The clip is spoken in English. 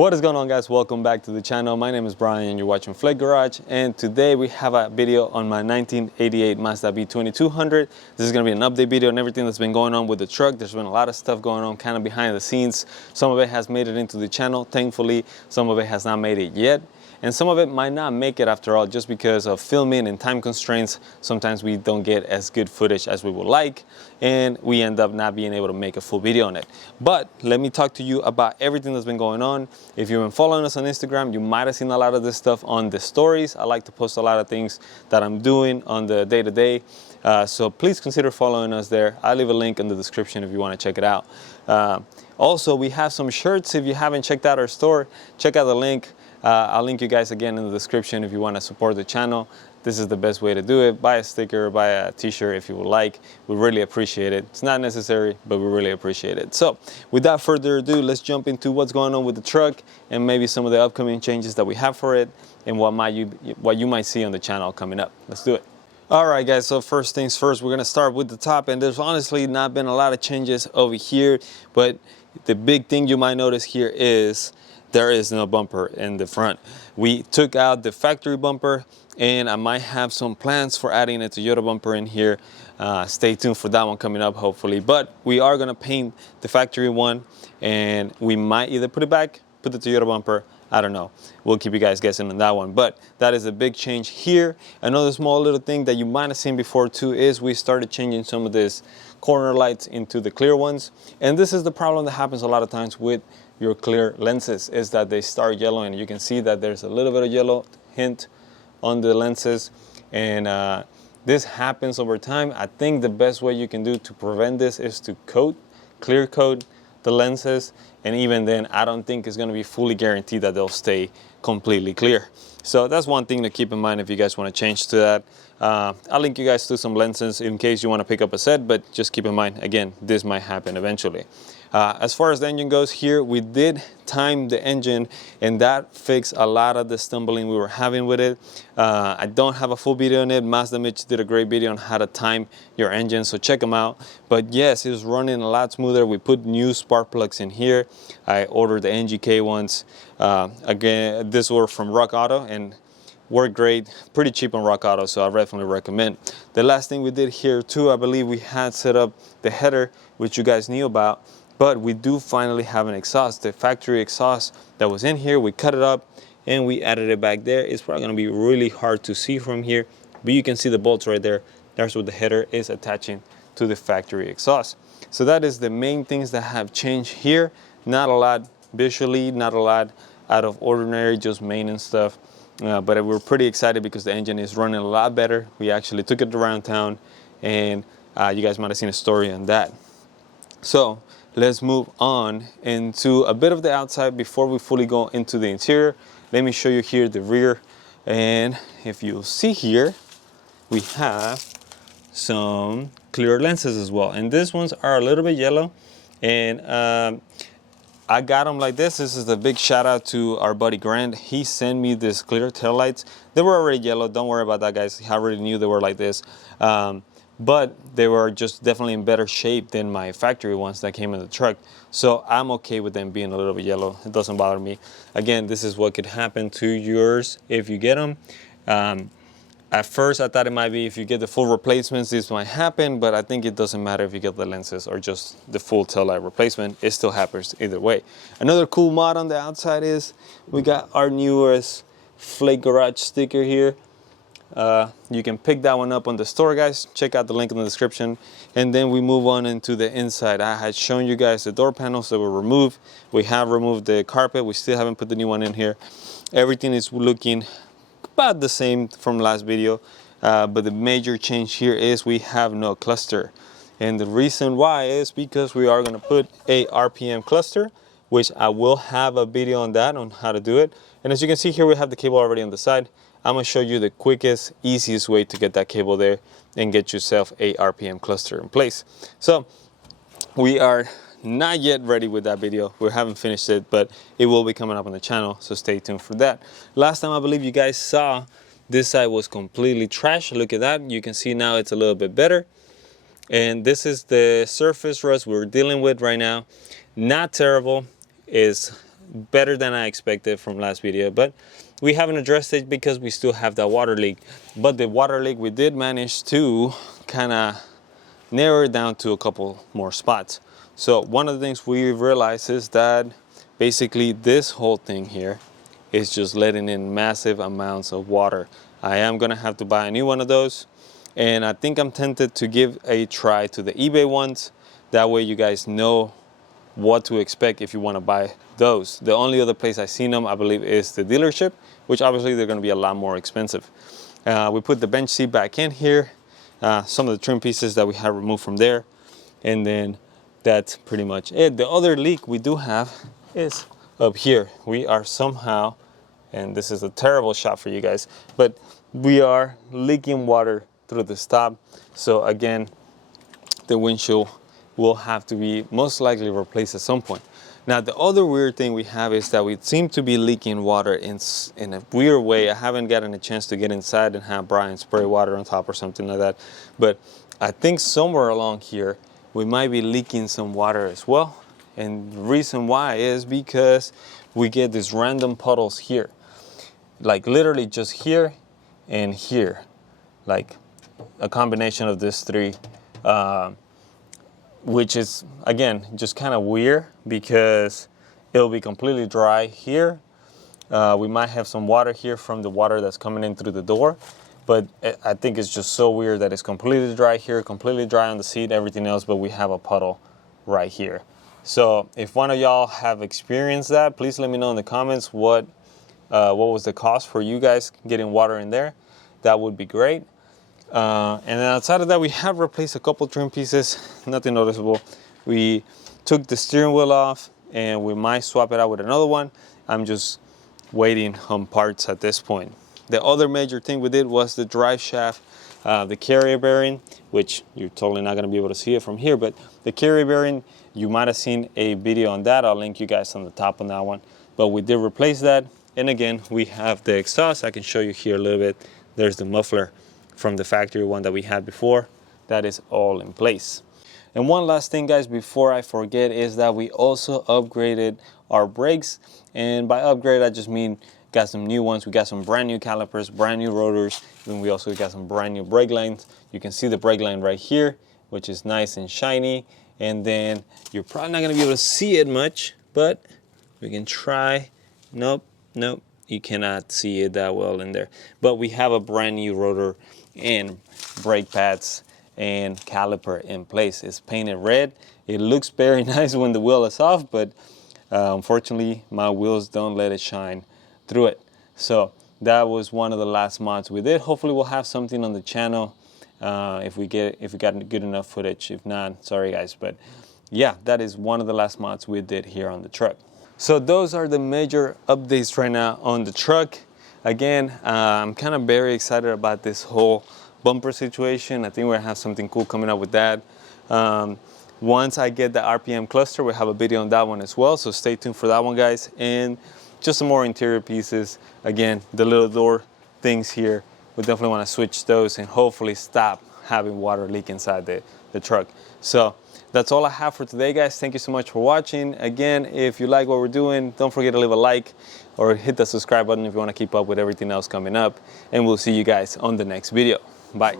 What is going on, guys? Welcome back to the channel. My name is Brian and you're watching Flake Garage, and today we have a video on my 1988 Mazda B2200. This is going to be an update video on everything that's been going on with the truck. There's been a lot of stuff going on kind of behind the scenes. Some of it has made it into the channel, thankfully. Some of it has not made it yet. And some of it might not make it after all, just because of filming and time constraints. Sometimes we don't get as good footage as we would like, and we end up not being able to make a full video on it. But let me talk to you about everything that's been going on. If you've been following us on Instagram, you might have seen a lot of this stuff on the stories. I like to post a lot of things that I'm doing on the day-to-day. So please consider following us there. I'll leave a link in the description if you want to check it out. Also, we have some shirts. If you haven't checked out our store, check out the link. I'll link you guys again in the description if you want to support the channel. This is the best way to do it. Buy a sticker, buy a t-shirt if you would like. We really appreciate it. It's not necessary, but we really appreciate it. So without further ado, let's jump into what's going on with the truck and maybe some of the upcoming changes that we have for it and what you might see on the channel coming up. Let's do it. All right, guys, so first things first, we're gonna start with the top, and there's honestly not been a lot of changes over here, but the big thing you might notice here is there is no bumper in the front. We took out the factory bumper, and I might have some plans for adding a Toyota bumper in here. Stay tuned for that one coming up, hopefully. But we are gonna paint the factory one, and we might either put it back, put the Toyota bumper, I don't know. We'll keep you guys guessing on that one. But that is a big change here. Another small little thing that you might have seen before too is we started changing some of this corner lights into the clear ones. And this is the problem that happens a lot of times with your clear lenses, is that they start yellowing. You can see that there's a little bit of yellow hint on the lenses, and this happens over time. I think the best way you can do to prevent this is to clear coat the lenses, and even then I don't think it's going to be fully guaranteed that they'll stay completely clear. So that's one thing to keep in mind if you guys want to change to that. I'll link you guys to some lenses in case you want to pick up a set, but just keep in mind, again, this might happen eventually. As far as the engine goes here, we did time the engine, and that fixed a lot of the stumbling we were having with it. I don't have a full video on it. Mazda Mitch did a great video on how to time your engine, so check them out. But yes, it was running a lot smoother. We put new spark plugs in here. I ordered the NGK ones. Again, this were from Rock Auto and work great, pretty cheap on Rock Auto, so I definitely recommend. The last thing we did here too, I believe we had set up the header, which you guys knew about, but we do finally have an exhaust. The factory exhaust that was in here, we cut it up and we added it back there. It's probably gonna be really hard to see from here, but you can see the bolts right there. That's what the header is attaching to the factory exhaust. So that is the main things that have changed here. Not a lot visually, not a lot out of ordinary, just maintenance stuff. But we're pretty excited because the engine is running a lot better. We actually took it around town, and you guys might have seen a story on that. So let's move on into a bit of the outside before we fully go into the interior. Let me show you here the rear, and if you'll see here, we have some clear lenses as well, and these ones are a little bit yellow, and I got them like this. This is a big shout out to our buddy Grant. He sent me this clear taillights. They were already yellow. Don't worry about that, guys. I already knew they were like this. But they were just definitely in better shape than my factory ones that came in the truck. So I'm okay with them being a little bit yellow. It doesn't bother me. Again, this is what could happen to yours if you get them. At first, I thought it might be if you get the full replacements, this might happen, but I think it doesn't matter if you get the lenses or just the full taillight replacement. It still happens either way. Another cool mod on the outside is we got our newest Flake Garage sticker here. You can pick that one up on the store, guys. Check out the link in the description. And then we move on into the inside. I had shown you guys the door panels that were removed. We have removed the carpet. We still haven't put the new one in here. Everything is looking about the same from last video, but the major change here is we have no cluster, and the reason why is because we are going to put a RPM cluster, which I will have a video on that, on how to do it. And as you can see here, we have the cable already on the side. I'm going to show you the quickest, easiest way to get that cable there and get yourself a RPM cluster in place. So we are not yet ready with that video. We haven't finished it, but it will be coming up on the channel, so stay tuned for that. Last time I believe you guys saw this side was completely trash. Look at that. You can see now it's a little bit better. And this is the surface rust we're dealing with right now. Not terrible. Is better than I expected from last video, but we haven't addressed it because we still have that water leak. But the water leak, we did manage to kind of narrow it down to a couple more spots. So one of the things we realized is that basically this whole thing here is just letting in massive amounts of water. I am gonna have to buy a new one of those, and I think I'm tempted to give a try to the eBay ones. That way you guys know what to expect if you want to buy those. The only other place I've seen them, I believe, is the dealership, which obviously they're going to be a lot more expensive. We put the bench seat back in here, some of the trim pieces that we have removed from there, and then that's pretty much it. The other leak we do have is up here. We are somehow, and this is a terrible shot for you guys, but we are leaking water through the stop. So again, the windshield will have to be most likely replaced at some point. Now, the other weird thing we have is that we seem to be leaking water in a weird way. I haven't gotten a chance to get inside and have Brian spray water on top or something like that. But I think somewhere along here, we might be leaking some water as well. And the reason why is because we get these random puddles here. Like literally just here and here. Like a combination of these three. Which is, again, just kind of weird because it'll be completely dry here. We might have some water here from the water that's coming in through the door, but I think it's just so weird that it's completely dry here, completely dry on the seat, everything else, but we have a puddle right here. So if one of y'all have experienced that, please let me know in the comments what was the cost for you guys getting water in there. That would be great. And then outside of that, we have replaced a couple trim pieces, nothing noticeable. We took the steering wheel off and we might swap it out with another one. I'm just waiting on parts at this point. The other major thing we did was the drive shaft, the carrier bearing, which you're totally not going to be able to see it from here, but the carrier bearing, you might have seen a video on that. I'll link you guys on the top on that one. But we did replace that. And again, we have the exhaust. I can show you here a little bit. There's the muffler from the factory one that we had before. That is all in place. And one last thing, guys, before I forget, is that we also upgraded our brakes. And by upgrade, I just mean got some new ones. We got some brand new calipers, brand new rotors, and we also got some brand new brake lines. You can see the brake line right here, which is nice and shiny. And then you're probably not gonna be able to see it much, but we can try. Nope, you cannot see it that well in there. But we have a brand new rotor and brake pads and caliper in place. It's painted red. It looks very nice when the wheel is off, but unfortunately my wheels don't let it shine through it. So that was one of the last mods we did. Hopefully we'll have something on the channel if we got good enough footage. If not, sorry guys, but yeah, that is one of the last mods we did here on the truck. So those are the major updates right now on the truck. Again, I'm kind of very excited about this whole bumper situation. I think we're gonna have something cool coming up with that. Once I get the RPM cluster, we'll have a video on that one as well. So stay tuned for that one, guys. And just some more interior pieces. Again, the little door things here, we definitely want to switch those and hopefully stop having water leak inside the truck. So that's all I have for today, guys. Thank you so much for watching. Again, if you like what we're doing, don't forget to leave a like or hit the subscribe button if you want to keep up with everything else coming up. And we'll see you guys on the next video. Bye.